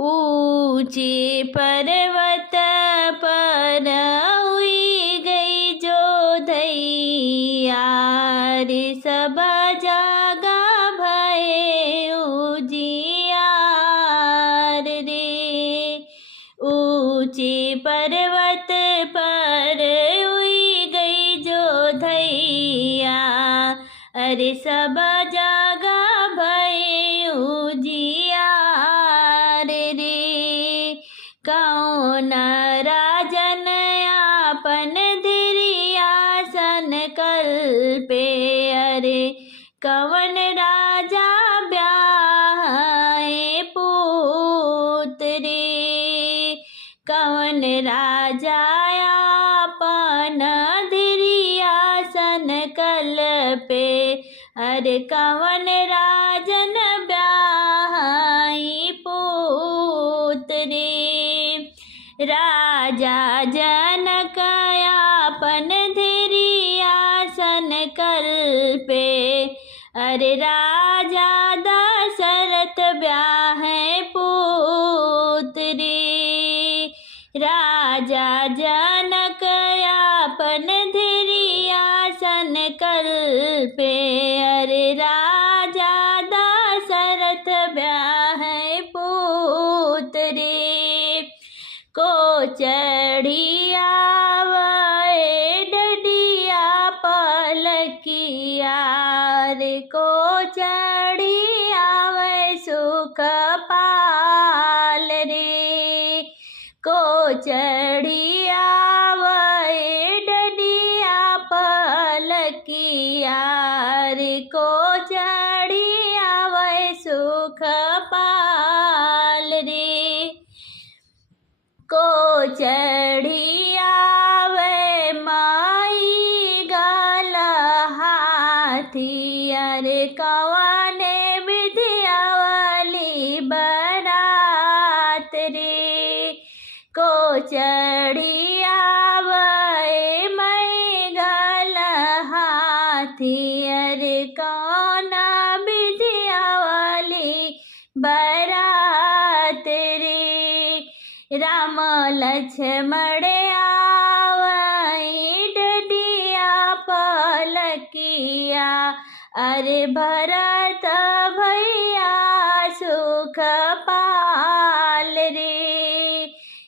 ऊंचे पर्वत पर हुई गई जो धैया रे, सब जागा भय उजियार रे। ऊंचे पर्वत पर हुई गई जो धैया, अरे सब जागा भय उजियार रे। कौन राजन आपन धीरियासन कल्पे, अरे कवन राजा ब्याहे पूत रे। कवन राजा आपन धीरियासन कल्पे, अरे कवन राजन ब्याही पूत रे। राजा जनक आपन धीरियासन कल्पे, अरे राजा दशरथ ब्याहे पूत रे। राजा जनक आपन धीरियासन कल्पे, अरे राजा दशरथ ब्याहे पूत रे। को चढ़िया वै डडिया पलकिया रे, को चढ़िया वै सुख पाल रे। को चढ़िया वै डडिया पलकिया रे, को चढ़िया वै सुख पाल रे। को चढ़िया वै माई गाल हाथी, अरे कवने विधिया वाली बरात रे। को चढ़िया वै माई गाल हाथी, अरे कौन विधिया वाली बरात रे। राम लक्ष्मण आवै डडिया पलकिया, अरे भरत भैया सुख पाल रे।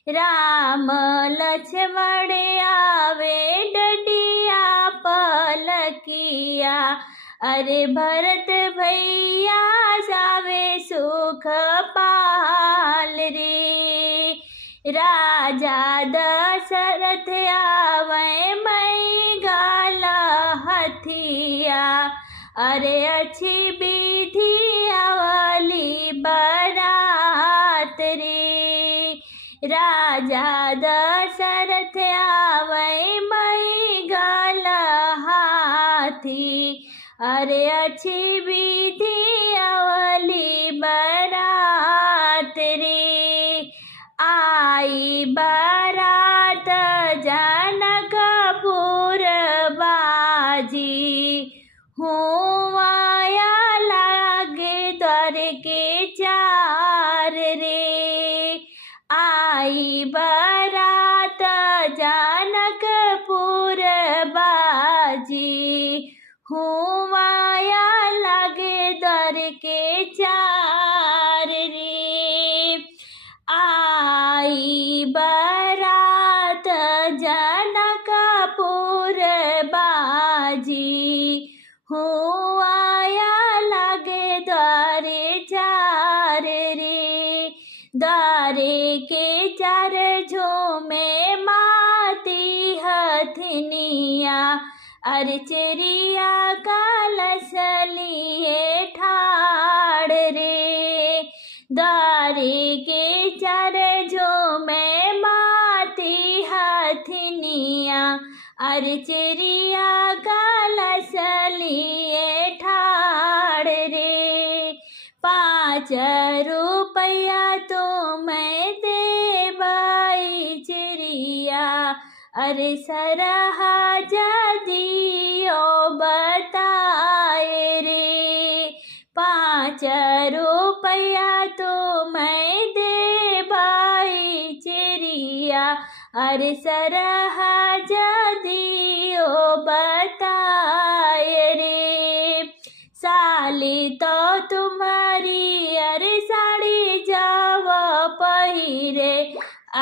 राम लक्ष्मण आवे डडिया पलकिया, अरे भरत भैया जावे सुख पाल रे। राजा दशरथ आवै मई गाल हथिया, अरे अच्छी विधिया वाली बरात रे। राजा दशरथ आवै मई गाल हाथी, अरे अच्छी विधिया वाली बरात रे। आई बारात जनकपुर बाजी, हुआया लागे द्वार के चार रे। आई बारात जनकपुर बाजी, हुआया लागे द्वार के चार रे। आई बारात जनकपुर बाजी, हुआया लागे द्वारे चार रे। द्वारे के चार झूमे माती हथनिया, अरे चेरिया कलश लिए ठाड़ रे। द्वारे के चार झूमे माती हथनिया, अरे चेरिया कलश लिए ठाड़ रे। 5 रुपया तुम्हें देवाई चिड़िया, अरे सरहा जदियो बताए रे। 5 रुपया तुम्हें दे अरे सरहज दियो बताए रे। साली तो तुम्हारी अरे साड़ी जाव पहिरे,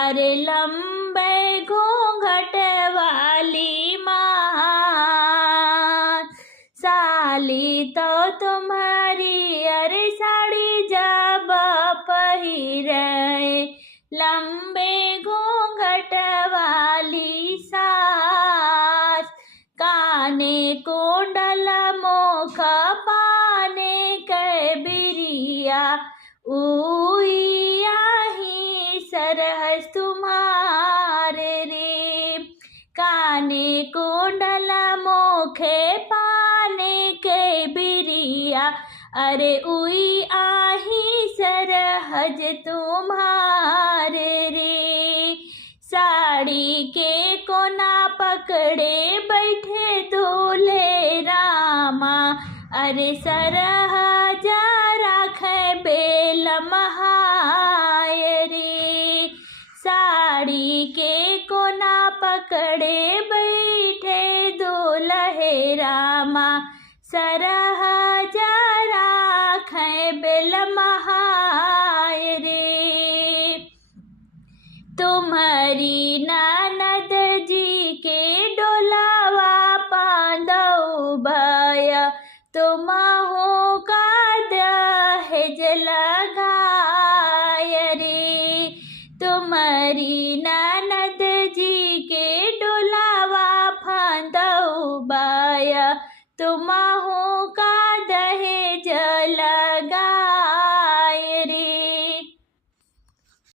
अरे लंबे घूंघट वाली माँ। साली तो तुम्हारी अरे साड़ी जब पहिरे, लंबे घूंघट वाली सास। काने कुंडल मुख पाने के बिरिया, उइया ही सरहज तुम्हारे रे। काने कुंडल मुखे पाने के बिरिया, अरे उई आही सरहज तुम्हारे रे। साड़ी के कोना पकड़े बैठे दूल्हे रामा, अरे सरहज राखे बेल महाय रे। साड़ी के कोना पकड़े बैठे दूल्हे रामा, सरहज राखे बेल महा।